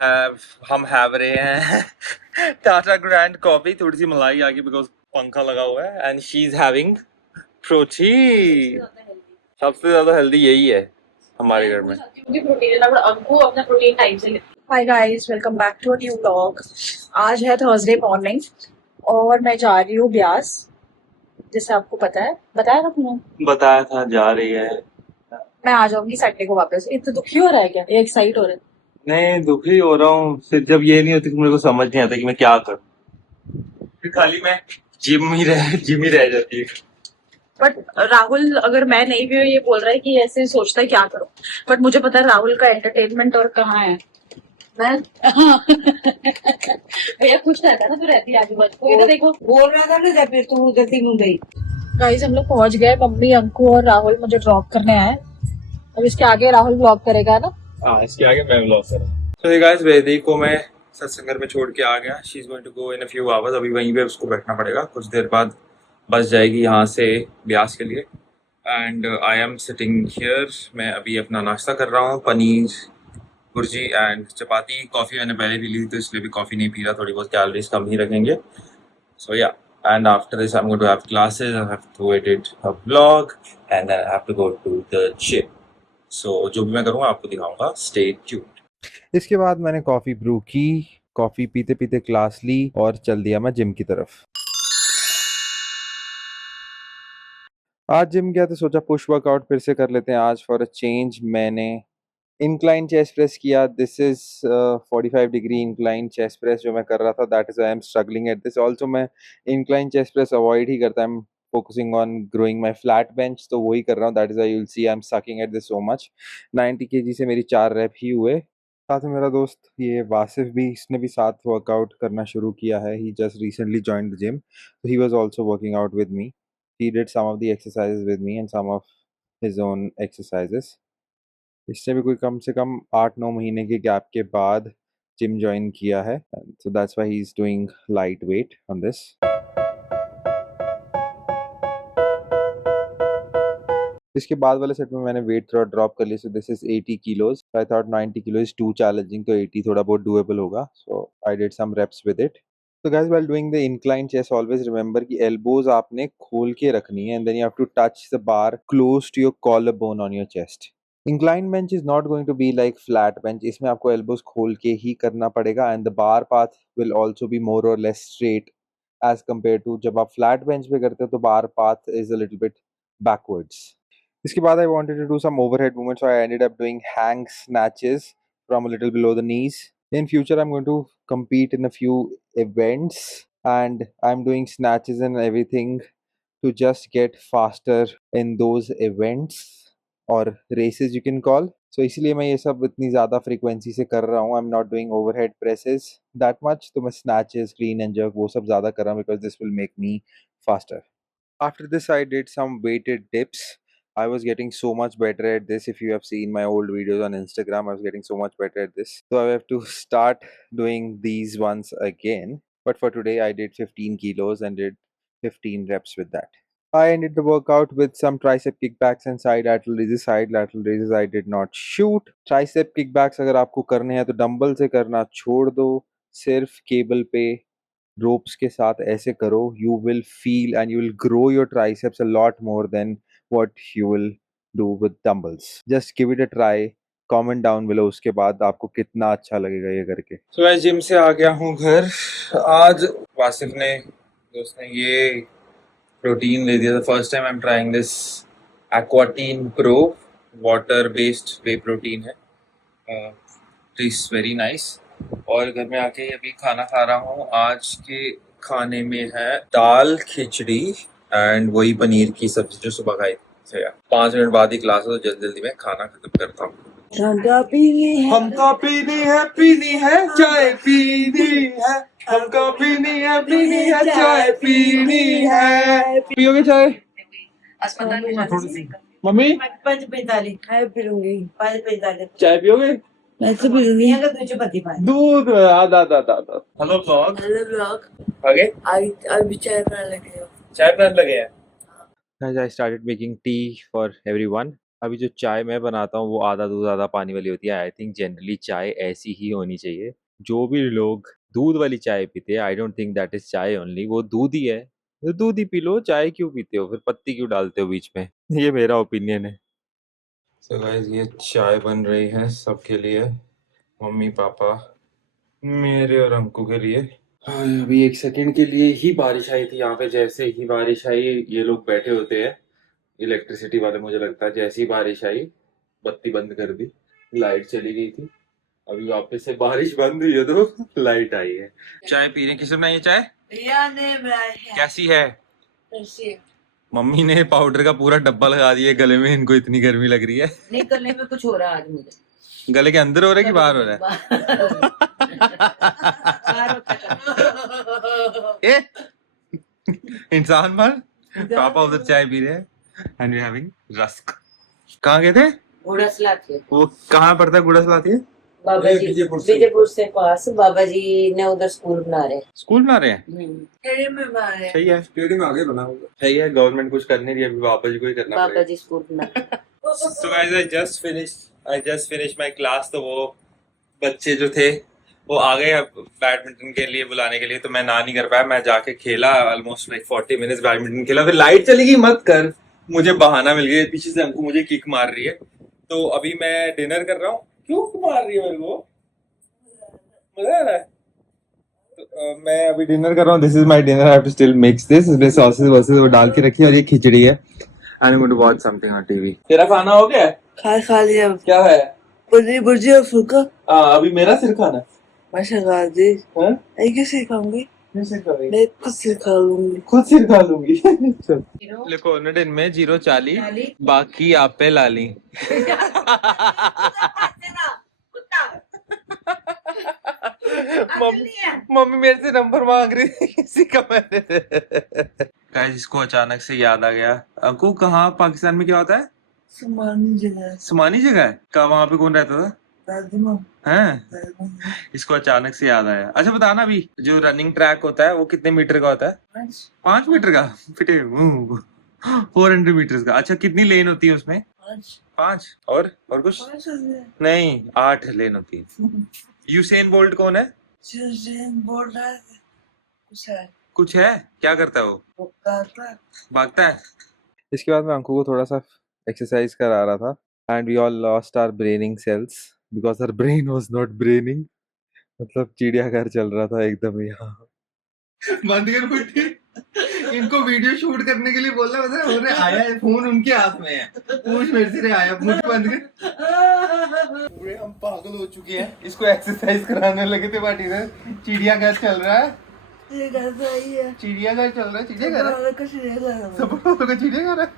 हम हैव रहे हैं टाटा ग्रैंड कॉफी, थोड़ी सी मलाई आ गई बिकॉज पंखा लगा हुआ है, and she is having protein. सबसे ज्यादा हेल्दी यही है हमारे घर में। Hi guys, welcome back to a new vlog. आज है थर्सडे मॉर्निंग और मैं जा रही हूँ ब्यास, जैसे आपको पता है, बताया था तुमने। बताया था जा रही है। मैं आ जाऊंगी संडे को वापस। इतना दुखी हो रहा है क्या, ये एक्साइट हो रहा है? नहीं, दुखी हो रहा हूँ फिर जब ये नहीं होती, मेरे को समझ नहीं आता कि मैं क्या करूँ, फिर खाली मैं जिम ही रह जाती है। बट राहुल, अगर मैं नहीं भी हूँ, ये बोल रहा है कि ऐसे सोचता है क्या करूँ। बट मुझे पता है राहुल का एंटरटेनमेंट और कहाँ है। मैं भैया खुश रहता है ना, तो रहती है आजू बाजू। ये तो देखो, बोल रहा था ना जब फिर तू उधर थी मुंबई। गाइस हम लोग पहुंच गए। मम्मी, अंकु और राहुल मुझे ड्रॉप करने आए। अब इसके आगे राहुल ब्लॉग करेगा ना। हाँ, इसके आगे मैं व्लॉग करूँ। तो हे गाइस, वेदी को मैं सत्संगर में छोड़ के आ गया। She is going to go in a few hours. अभी वहीं पे उसको बैठना पड़ेगा, कुछ देर बाद बस जाएगी यहाँ से ब्यास के लिए। And I am sitting here. मैं अभी अपना नाश्ता कर रहा हूँ, paneer bhurji and chapati. Coffee मैंने पहले भी ली, तो इसलिए भी कॉफ़ी नहीं पी रहा, थोड़ी बहुत कैलोरीज कम ही रखेंगे। So yeah, and after this I'm going to have classes, I have to edit a vlog, and then I have to go to the gym. So जो भी मैं करूँगा आपको दिखाऊंगा, stay tuned. इसके बाद मैंने कॉफ़ी ब्रू की, कॉफ़ी पीते पीते क्लास ली और चल दिया मैं जिम की तरफ। आज जिम गया तो सोचा पुश वर्कआउट फिर से कर लेते हैं आज फॉर अ चेंज। मैंने इंक्लाइन चेस्ट प्रेस किया। This is 45 degree incline chest press जो मैं कर रहा था, that is I am struggling at this. Also मैं इंक्लाइन चेस्ट प्रेस अवॉइड ही करता, I am focusing on growing my flat bench, तो वही कर रहा हूँ। That is I, you'll see I am sucking at this so much. 90 kg से मेरी 4 rap ही हुए। साथ में मेरा दोस्त ये वासिफ भी, इसने भी साथ वर्कआउट करना शुरू किया है। He just recently joined the gym, so he was also working out with me. He did some of the exercises with me and some of his own exercises. इससे भी कोई कम से कम 8-9 महीने के गैप के बाद जिम ज्वाइन किया है, so that's why he's doing light weight on this. इसके बाद वाले सेट में मैंने वेट थोड़ा ड्रॉप कर लिया, so this is 80 kilos. I thought 90 kilo is too challenging, तो 80 थोड़ा बहुत डूएबल होगा, so I did some reps with it. So guys, while doing the incline chest, always remember कि elbows आपने खोल के रखनी है, and then you have to touch the bar close to your collarbone on your chest. Incline bench is not going to be like flat bench. इसमें आपको elbows खोल के ही करना पड़ेगा, and the bar path will also be more or less straight as compared to जब आप flat bench पे करते हो तो bar path is a little bit backwards. इसके बाद I wanted to do some overhead movements, so I ended up doing hang snatches from a little below the knees. In future, I'm going to compete in a few events, and I'm doing snatches and everything to just get faster in those events or races you can call. So इसलिए मैं ये सब इतनी ज़्यादा frequency से कर रहा हूँ. I'm not doing overhead presses that much, तो मैं snatches, clean and jerk वो सब ज़्यादा कर रहा हूँ because this will make me faster. After this, I did some weighted dips. I was getting so much better at this. If you have seen my old videos on Instagram, I was getting so much better at this. So I have to start doing these ones again. But for today, I did 15 kilos and did 15 reps with that. I ended the workout with some tricep kickbacks and side lateral raises. Side lateral raises I did not shoot. Tricep kickbacks अगर आपको करने हैं तो dumbbell से करना छोड़ दो, सिर्फ केबल पे ropes के साथ ऐसे करो. You will feel and you will grow your triceps a lot more than what you will do with dumbbells. Just give it a try. Comment down below उसके बाद आपको कितना अच्छा लगेगा ये करके. तो मैं जिम से आ गया हूँ घर। आज वासिफ ने, दोस्त ने ये प्रोटीन ले दिया था। First time I am trying this Aquatein pro water based whey protein है। Taste very nice. और घर में आके अभी खाना खा रहा हूँ। आज के खाने में है दाल खिचड़ी एंड वही पनीर की सब्जी जो सुबह खाई थी। 5 मिनट बाद ही क्लास है, तो जल्दी जल्दी मैं खाना खत्म करता हूँ। हमको पीनी है चाय पीनी है, हमको पीनी है चाय पीनी है। पियोगे चाय? मम्मी 5:45 पीऊंगी 5:45 चाय पियोगे? मैं तो पीऊंगी अगर तुझे पति पाए दूध आधा आधा आधा। हेलो ब्लॉग आगे अभी चाय बनाने लगे हो। चाय बनाने लगे हैं। Guys, I started making tea for everyone. अभी जो चाय मैं बनाता हूँ वो आधा दूध आधा पानी वाली होती है। आई थिंक जनरली चाय ऐसी ही होनी चाहिए। जो भी लोग दूध वाली चाय पीते हैं, I don't think that is चाय ओनली, वो दूध ही है। तो दूध ही पी लो, चाय क्यों पीते हो, फिर पत्ती क्यों डालते हो बीच में। ये मेरा ओपिनियन है। सो गाइस, ये चाय बन रही है सबके लिए, मम्मी पापा, मेरे और अंकु के लिए। हाँ, अभी एक सेकंड के लिए ही बारिश आई थी यहाँ पे। जैसे ही बारिश आई, ये लोग बैठे होते हैं इलेक्ट्रिसिटी वाले, मुझे लगता है जैसी बारिश आई बत्ती बंद कर दी, लाइट चली गई थी। अभी वापस से बारिश बंद हुई है तो लाइट आई है। चाय पी रहे, किसने बनाई है चाय? रिया ने बनाया है। कैसी है? कैसी है? मम्मी ने पाउडर का पूरा डब्बा लगा दिया गले में, इनको इतनी गर्मी लग रही है। नहीं, गले में कुछ हो रहा है आज मुझे। गले के अंदर हो रहा है कि बाहर हो रहा बाहर होता है। है? ए इंसान मर। पापा उधर चाय पी रहे हैं एंड वी हैविंग रस्क। कहाँ गए थे? गुड़स लाती है। वो कहाँ पड़ता है गुड़स लाती है? बाबा जी विजयपुर से पास बाबा जी ने उधर स्कूल बना रहे हैं। स्कूल बना रहे हैं? स्टेडियम में बना रहे हैं। सही है, स्टेडियम आगे बना होगा। सही है, गवर्नमेंट कुछ कर नहीं रही, अभी बाबा जी को ही करना बाबा पड़ेगा। जी स्कूल बना रहे हैं। So guys, I just finished my class। तो वो बच्चे जो थे वो आ गए अब बैडमिंटन के लिए बुलाने के लिए, तो मैं ना नहीं कर पाया। मैं जाके खेला ऑलमोस्ट लाइक 40 मिनट्स बैडमिंटन खेला, फिर लाइट चली गई। मत कर, मुझे बहाना मिल गया, पीछे से अंकु मुझे किक मार रही है। तो अभी मैं डिनर कर रहा हूँ। क्यों मार रही है मेरे को? मजा आ रहा है। तो, मैं अभी डिनर कर रहा हूँ। This is my dinner, I have to still mix this. इसमें सॉसेस वॉसेस वो डाल के रखी है और ये खिचड़ी है। I am going to watch something on TV. तेरा खाना हो गया? खा लिया। क्या है? पनीर भुर्जी और फुल्का। अभी मेरा सिर खाना। मैं सिखा दी। हाँ? कैसे खाऊंगी? कैसे खाएगी? मैं खुद सिखा लूंगी। खुद सिर खा लूंगी। लिखो दिन में 040 बाकी आप पे लाली। मम्मी मेरे से नंबर मांग रही थी किसी का, मैंने गाइस इसको अचानक से याद आ गया। अंकु कहाँ पाकिस्तान में क्या होता है? समानी जगह। समानी जगह है? कहाँ, वहाँ पे कौन रहता था? दादिमा। हैं? इसको अचानक से याद आया। अच्छा बताना, अभी जो रनिंग ट्रैक होता है वो कितने मीटर का होता है? 5 मीटर का? फिटे 400 मीटर का। अच्छा कितनी लेन होती है उसमें? 5 और कुछ नहीं, 8 लेन होती है। यूसेन बोल्ट कौन है? बोल रहा है कुछ है, क्या करता है वो? भागता है। इसके बाद मैं अंकु को थोड़ा सा एक्सरसाइज करा रहा था and we all lost our braining cells because our brain was not braining. मतलब चिड़ियाघर चल रहा था एकदम यहाँ। बंद कर बुड्ढी। इनको वीडियो शूट करने के लिए बोला, मतलब उन्हें आया है फोन उनके हाथ में है, पूछ मेरे से आया, मुझे बंद कर। पूरे हम पागल हो चुके हैं, इसको एक्सरसाइज कराने लगे थे पार्टी में। चिड़ियाघर चल रहा है, चिड़ियाघर चल रहा है, चिड़ियाघर है। सब लोगों का चिड़ियाघर है।